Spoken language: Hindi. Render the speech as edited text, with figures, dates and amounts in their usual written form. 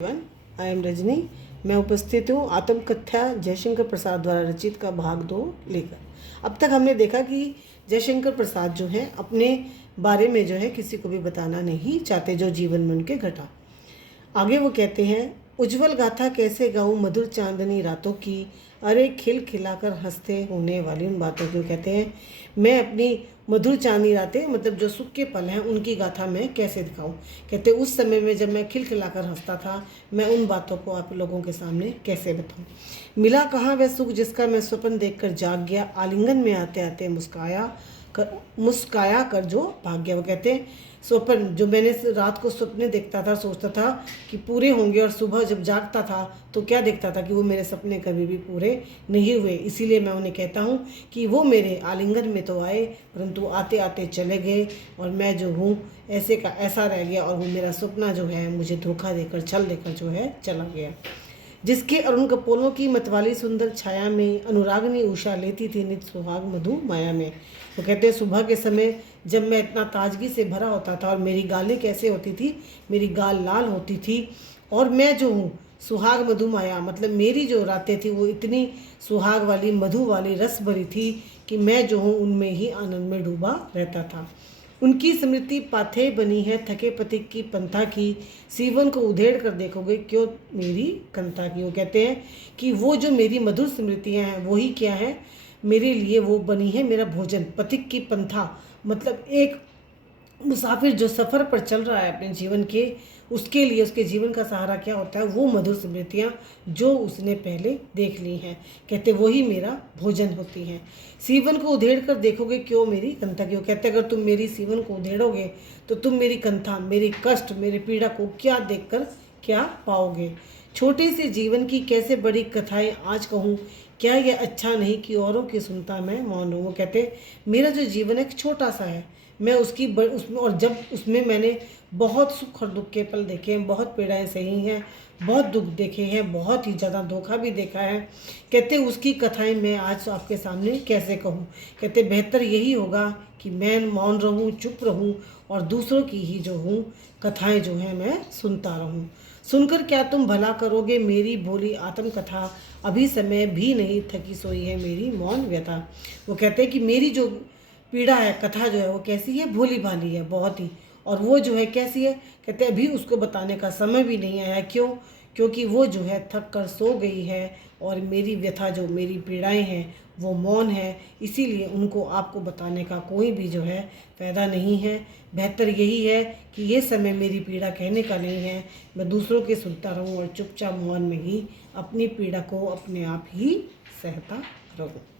I am Rajni. मैं उपस्थित हूँ आत्मकथा जयशंकर प्रसाद द्वारा रचित का भाग 2 लेकर। अब तक हमने देखा कि जयशंकर प्रसाद जो है अपने बारे में जो है किसी को भी बताना नहीं चाहते जो जीवन में उनके घटा। आगे वो कहते हैं, उज्जवल गाथा कैसे गाऊं मधुर चांदनी रातों की, अरे खिल खिलाकर हंसते होने वाली उन बातों को कहते हैं। मैं अपनी मधुर चांदनी रातें मतलब जो सुख के पल हैं उनकी गाथा मैं कैसे दिखाऊं। कहते उस समय में जब मैं खिल खिलाकर हंसता था, मैं उन बातों को आप लोगों के सामने कैसे बताऊं। मिला कहाँ वह सुख जिसका मैं स्वप्न देखकर जाग गया, आलिंगन में आते आते मुस्काया कर जो भाग गया। वो कहते हैं स्वप्न जो मैंने रात को सपने देखता था, सोचता था कि पूरे होंगे, और सुबह जब जागता था तो क्या देखता था कि वो मेरे सपने कभी भी पूरे नहीं हुए। इसीलिए मैं उन्हें कहता हूँ कि वो मेरे आलिंगन में तो आए परंतु आते आते चले गए, और मैं जो हूँ ऐसे का ऐसा रह गया, और वो मेरा सपना जो है मुझे धोखा देकर छल देकर जो है चला गया। जिसके अरुण कपोलों की मतवाली सुंदर छाया में अनुरागनी उषा लेती थी नित सुहाग मधु माया में। वो कहते हैं सुबह के समय जब मैं इतना ताजगी से भरा होता था, और मेरी गालें कैसे होती थी, मेरी गाल लाल होती थी, और मैं जो हूँ सुहाग मधु माया मतलब मेरी जो रातें थी वो इतनी सुहाग वाली मधु वाली रस भरी थी कि मैं जो हूँ उनमें ही आनंद में डूबा रहता था। उनकी स्मृति पाथे बनी है थके पथिक की पंथा की, सीवन को उधेड़ कर देखोगे क्यों मेरी कंथा की। वो कहते हैं कि वो जो मेरी मधुर स्मृतियाँ हैं वही क्या है मेरे लिए, वो बनी है मेरा भोजन। पथिक की पंथा मतलब एक मुसाफिर जो सफ़र पर चल रहा है अपने जीवन के, उसके लिए उसके जीवन का सहारा क्या होता है, वो मधुर स्मृतियाँ जो उसने पहले देख ली हैं। कहते वही मेरा भोजन होती हैं। सीवन को उधेड़ कर देखोगे क्यों मेरी कंथा क्यों। कहते अगर तुम मेरी सीवन को उधेड़ोगे तो तुम मेरी कंथा, मेरी कष्ट, मेरी पीड़ा को क्या देखकर क्या पाओगे। छोटे से जीवन की कैसे बड़ी कथाएं आज कहूँ, क्या यह अच्छा नहीं कि औरों की सुनता मैं मौन रहूँ। वो कहते मेरा जो जीवन एक छोटा सा है, मैं उसमें, और जब उसमें मैंने बहुत सुख और दुख के पल देखे हैं, बहुत पीड़ाएं सही हैं, बहुत दुख देखे हैं, बहुत ही ज़्यादा धोखा भी देखा है। कहते उसकी कथाएं मैं आज आपके सामने कैसे कहूँ। कहते बेहतर यही होगा कि मैं मौन रहूँ, चुप रहूँ, और दूसरों की ही जो हूँ कथाएं जो हैं मैं सुनता रहूँ। सुनकर क्या तुम भला करोगे मेरी भोली आत्मकथा, अभी समय भी नहीं थकी सोई है मेरी मौन व्यथा। वो कहते हैं कि मेरी जो पीड़ा है, कथा जो है वो कैसी है, भोली भाली है बहुत ही, और वो जो है कैसी है, कहते अभी उसको बताने का समय भी नहीं आया। क्यों? क्योंकि वो जो है थक कर सो गई है, और मेरी व्यथा जो मेरी पीड़ाएं हैं वो मौन है, इसीलिए उनको आपको बताने का कोई भी जो है फ़ायदा नहीं है। बेहतर यही है कि ये समय मेरी पीड़ा कहने का नहीं है, मैं दूसरों के सुनता रहूं और चुपचाप मौन में ही अपनी पीड़ा को अपने आप ही सहता रहूं।